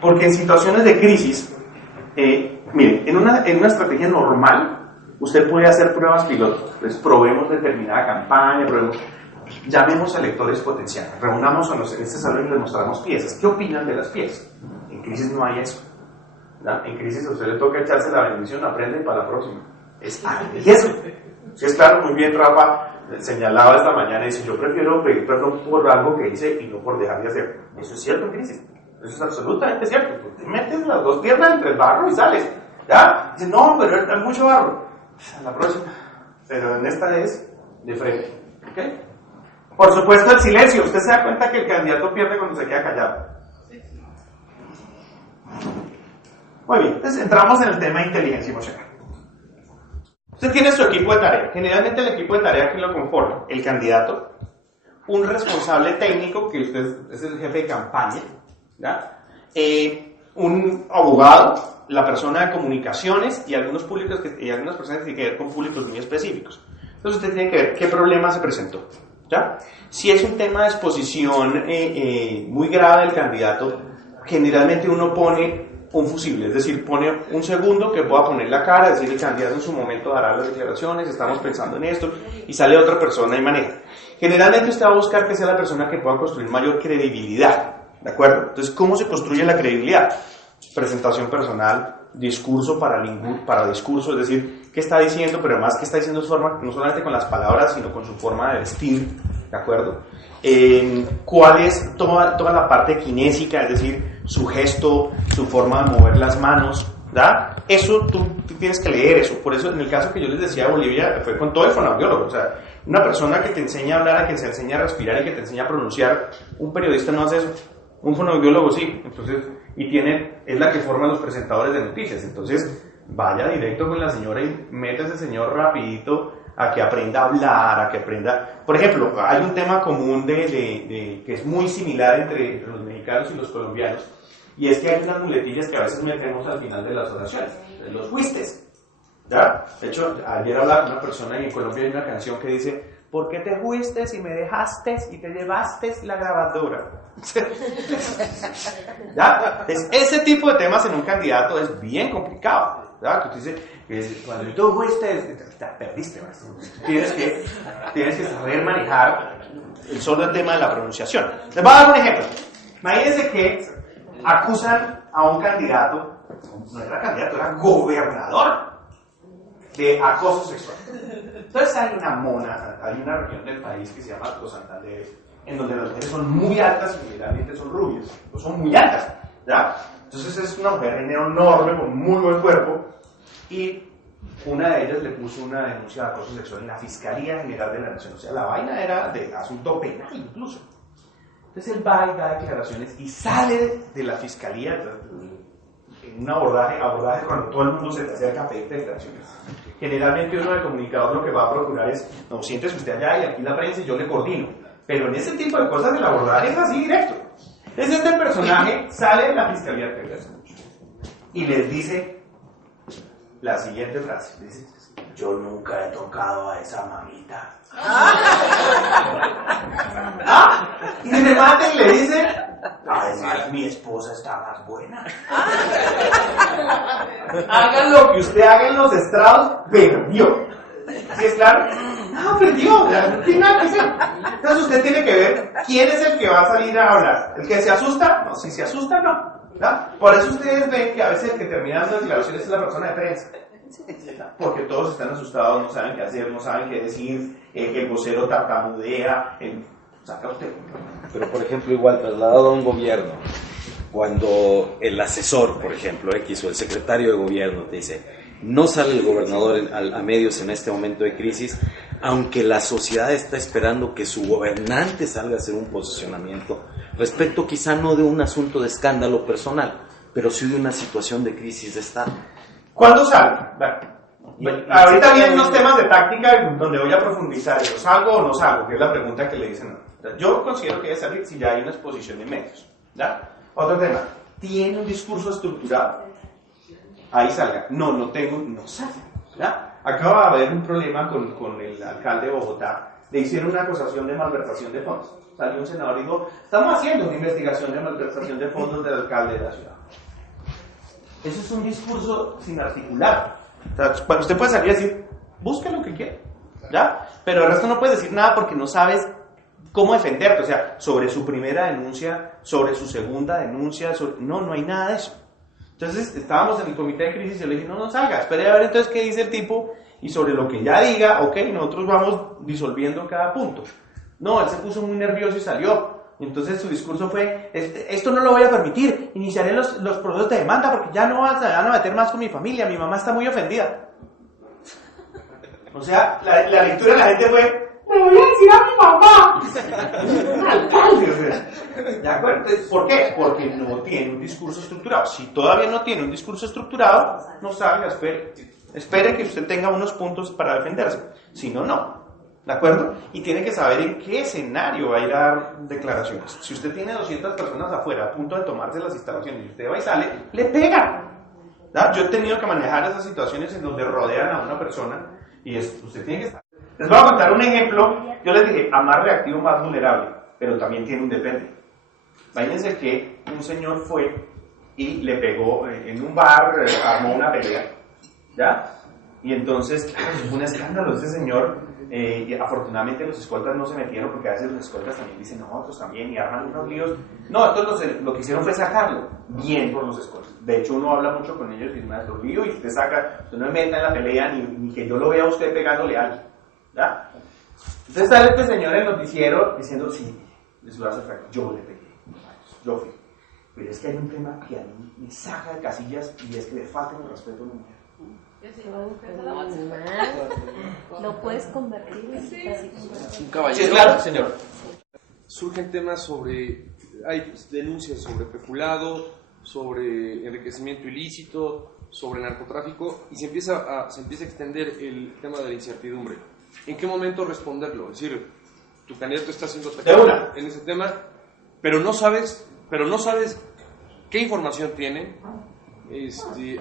Porque en situaciones de crisis, miren, en una estrategia normal, usted puede hacer pruebas piloto. Entonces, probemos determinada campaña, llamemos a lectores potenciales, reunamos en este salón y les mostramos piezas. ¿Qué opinan de las piezas? En crisis no hay eso. ¿No? En crisis a usted le toca echarse la bendición, aprende para la próxima. Es eso. Si es claro, muy bien, Rafa señalaba esta mañana y dice, yo prefiero pedir perdón por algo que hice y no por dejar de hacer. Eso es cierto en crisis. Eso es absolutamente cierto. Tú te metes las dos piernas entre el barro y sales. ¿Ya? Dice, no, pero hay mucho barro. A la próxima. Pero en esta es de frente. ¿Ok? Por supuesto, el silencio. Usted se da cuenta que el candidato pierde cuando se queda callado. Muy bien, entonces entramos en el tema de inteligencia emocional. Usted tiene su equipo de tarea. Generalmente el equipo de tarea que lo conforma, el candidato, un responsable técnic,o que usted es el jefe de campaña, ¿ya? Un abogado, la persona de comunicaciones y algunos públicos y algunas personas que tienen que ver con públicos muy específicos. Entonces usted tiene que ver qué problema se presentó, ¿ya? Si es un tema de exposición muy grave del candidato, generalmente uno pone un fusible, es decir, pone un segundo que pueda poner la cara, es decir, el candidato en su momento dará las declaraciones, estamos pensando en esto, y sale otra persona y maneja. Generalmente usted va a buscar que sea la persona que pueda construir mayor credibilidad, ¿de acuerdo? Entonces, ¿cómo se construye la credibilidad? Presentación personal, discurso para discurso, es decir, qué está diciendo, pero además qué está diciendo su forma, no solamente con las palabras, sino con su forma de vestir, ¿de acuerdo? ¿Cuál es toda la parte kinésica, es decir, su gesto, su forma de mover las manos, ¿da? Eso tú tienes que leer eso. Por eso, en el caso que yo les decía de Bolivia, fue con todo el fonoaudiólogo. O sea, una persona que te enseña a hablar, que te enseña a respirar y que te enseña a pronunciar, un periodista no hace eso. Un fonoaudiólogo sí. Entonces, es la que forma los presentadores de noticias. Entonces, vaya directo con la señora y meta a ese señor rapidito a que aprenda a hablar, a que aprenda... Por ejemplo, hay un tema común que es muy similar entre los mexicanos y los colombianos, y es que hay unas muletillas que a veces metemos al final de las oraciones, los fuistes, ¿ya? De hecho, ayer hablaba con una persona y en Colombia hay una canción que dice, ¿por qué te fuiste y me dejaste y te llevaste la grabadora? ¿Ya? Entonces, ese tipo de temas en un candidato es bien complicado, ¿verdad? Que usted dice, cuando tú fuiste, te perdiste, tienes que saber manejar el tema de la pronunciación. Les voy a dar un ejemplo. Imagínense que acusan a un candidato, no era candidato, era gobernador, de acoso sexual. Entonces hay una región del país que se llama Los Santanderes, en donde las mujeres son muy altas y generalmente son rubias, o son muy altas, ¿ya? Entonces es una mujer enorme, con muy buen cuerpo, y una de ellas le puso una denuncia de acoso sexual en la Fiscalía General de la Nación. O sea, la vaina era de asunto penal incluso. Entonces él va y da declaraciones y sale de la Fiscalía en un abordaje cuando todo el mundo se te acerca a pedir declaraciones. Generalmente uno de comunicador lo que va a procurar es, no, siéntese usted allá y aquí la prensa y yo le coordino. Pero en ese tipo de cosas el abordaje es así directo. Entonces este personaje sale de la Fiscalía y les dice la siguiente frase. Dice, yo nunca he tocado a esa mamita. Y se remate y le dice, además mi esposa está más buena. Hagan lo que usted haga en los estrados, perdió. ¿Sí es claro? No, perdió, no tiene nada que hacer. Entonces usted tiene que ver quién es el que va a salir a hablar. ¿El que se asusta? No, si se asusta, no. ¿Verdad? Por eso ustedes ven que a veces el que termina dando declaraciones es la persona de prensa. Porque todos están asustados, no saben qué hacer, no saben qué decir, que el vocero tartamudea, saca usted. Pero por ejemplo, igual trasladado a un gobierno, cuando el asesor, por ejemplo, X o el secretario de gobierno te dice, no sale el gobernador a medios en este momento de crisis, aunque la sociedad está esperando que su gobernante salga a hacer un posicionamiento respecto quizá no de un asunto de escándalo personal, pero sí de una situación de crisis de Estado. ¿Cuándo sale? Bueno, ahorita vienen unos temas de táctica donde voy a profundizar. ¿Yo salgo o no salgo? Que es la pregunta que le dicen. Yo considero que debe salir si ya hay una exposición en medios. ¿Ya? Otro tema. ¿Tiene un discurso estructurado? Ahí salga. No tengo, no salga. ¿Ya? Acaba de haber un problema con el alcalde de Bogotá, le hicieron una acusación de malversación de fondos. Salió un senador y dijo, estamos haciendo una investigación de malversación de fondos del alcalde de la ciudad. Eso es un discurso sin articular. O sea, usted puede salir y decir, busque lo que quiera, ¿ya? Pero el resto no puedes decir nada porque no sabes cómo defenderte. O sea, sobre su primera denuncia, sobre su segunda denuncia, no hay nada de eso. Entonces, estábamos en el comité de crisis y yo le dije, no salga, espere a ver entonces qué dice el tipo y sobre lo que ya diga, ok, nosotros vamos disolviendo cada punto. No, él se puso muy nervioso y salió. Entonces su discurso fue, esto no lo voy a permitir, iniciaré los procesos de demanda porque ya no van a meter más con mi familia, mi mamá está muy ofendida. O sea, la lectura de la gente fue, me voy a decir a mi mamá. Alcalde, ¿de acuerdo? ¿Por qué? Porque no tiene un discurso estructurado. Si todavía no tiene un discurso estructurado, no salga, espere que usted tenga unos puntos para defenderse. Si no, no. ¿De acuerdo? Y tiene que saber en qué escenario va a ir a dar declaraciones. Si usted tiene 200 personas afuera a punto de tomarse las instalaciones y usted va y sale, le pegan. ¿Da? Yo he tenido que manejar esas situaciones en donde rodean a una persona y usted tiene que estar. Les voy a contar un ejemplo. Yo les dije, a más reactivo, más vulnerable, pero también tiene un depende. Imagínense que un señor fue y le pegó en un bar, armó una pelea, ¿ya? Y entonces, claro, fue un escándalo. Este señor, y afortunadamente los escoltas no se metieron porque a veces los escoltas también dicen, nosotros también, y arman unos líos. No, entonces lo que hicieron fue sacarlo, bien por los escoltas. De hecho, uno habla mucho con ellos y dice, los lío y usted saca, usted no me meta en la pelea ni que yo lo vea a usted pegándole a alguien, ¿ya? Entonces sale este señor en el noticiero diciendo, sí, les voy a hacer fracaso, yo le pegué, yo fui. Pero es que hay un tema que a mí me saca de casillas y es que le falta el respeto a una mujer. Lo puedes convertir en un caballero. Sí, claro, señor. Surgen temas sobre, hay denuncias sobre peculado, sobre enriquecimiento ilícito, sobre narcotráfico y se empieza a extender el tema de la incertidumbre. ¿En qué momento responderlo? Es decir, tu candidato está siendo atacado en ese tema, pero no sabes qué información tiene,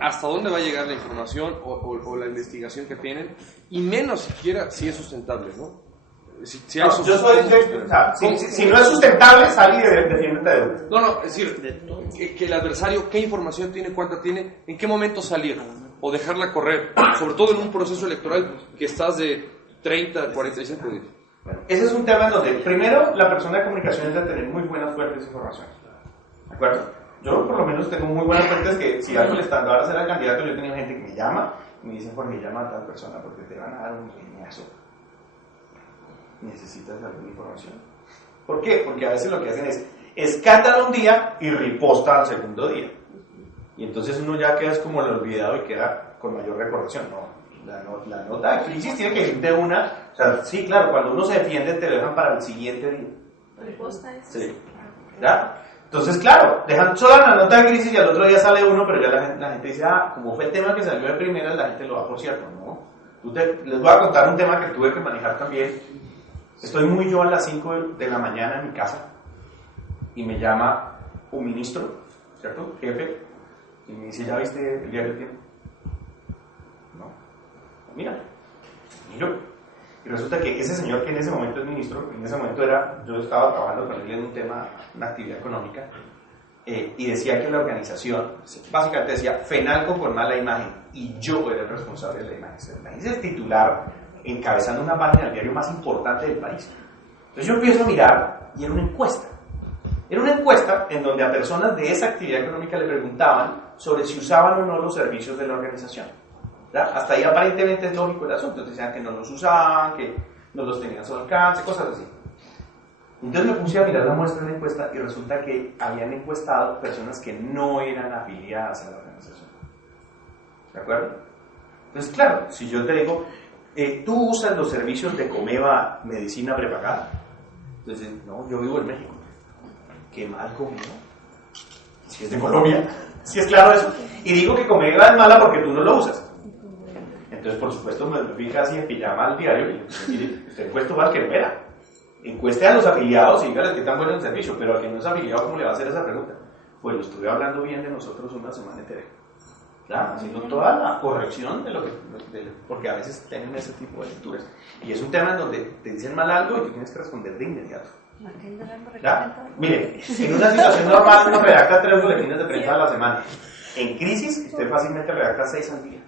hasta dónde va a llegar la información o la investigación que tienen, y menos siquiera si es sustentable, ¿no? Si no, si no es sustentable, salí y defiéndete de uno. No, es decir, que el adversario, qué información tiene, cuánta tiene, en qué momento salir o dejarla correr, sobre todo en un proceso electoral que estás de 30 a 45 días. Bueno, ese es un tema en donde, primero, la persona de comunicación debe tener muy buenas fuentes de información. ¿De acuerdo? Yo, por lo menos, tengo muy buenas fuentes que si algo le están dando a ser al candidato, yo he tenido gente que me llama y me dicen, Jorge, llama a tal persona porque te van a dar un geniazo. Necesitas alguna información. ¿Por qué? Porque a veces lo que hacen es escándalo un día y riposta al segundo día. Y entonces uno ya queda como el olvidado y queda con mayor recordación. No, la nota de crisis tiene que ir de una. O sea, sí, claro, cuando uno se defiende te lo dejan para el siguiente día. Riposta es. Sí. ¿Ya? Entonces, claro, dejan sola la nota de crisis y al otro día sale uno, pero ya la gente dice, como fue el tema que salió de primera, la gente lo da por cierto, ¿no? Les voy a contar un tema que tuve que manejar también. Estoy yo a las 5 de la mañana en mi casa y me llama un ministro, ¿cierto? Jefe, y me dice, ¿ya viste el diario El Tiempo? No. Mira. Y resulta que ese señor que en ese momento es ministro, en ese momento yo estaba trabajando con él en un tema, una actividad económica, y decía que la organización, básicamente decía, FENALCO con mala imagen, y yo era el responsable de la imagen. Imagínense el titular encabezando una página del diario más importante del país. Entonces yo empiezo a mirar, y era una encuesta. Era una encuesta en donde a personas de esa actividad económica le preguntaban sobre si usaban o no los servicios de la organización. ¿Ya? Hasta ahí aparentemente es lógico el asunto. Entonces decían que no los usaban, que no los tenían a su alcance, cosas así. Entonces me puse a mirar la muestra de la encuesta y resulta que habían encuestado personas que no eran afiliadas a la organización. ¿De acuerdo? Entonces, claro, si yo te digo, ¿tú usas los servicios de Comeva Medicina Prepagada? Entonces, no, yo vivo en México. Qué mal Comeva. Si es de Colombia. Si es claro eso. Y digo que Comeva es mala porque tú no lo usas. Entonces, por supuesto, me fui casi en pijama al diario y mire, usted encuesta más que no era. Encueste a los afiliados y dígales que tan bueno el servicio, pero a quien no es afiliado, ¿cómo le va a hacer esa pregunta? Pues lo estuve hablando bien de nosotros una semana entera. Claro, haciendo toda la corrección de lo que, porque a veces tienen ese tipo de lecturas. Y es un tema en donde te dicen mal algo y tú tienes que responder de inmediato. ¿Ya? Mire, en una situación normal uno redacta 3 boletines de prensa a la semana. En crisis, usted fácilmente redacta 6 al día.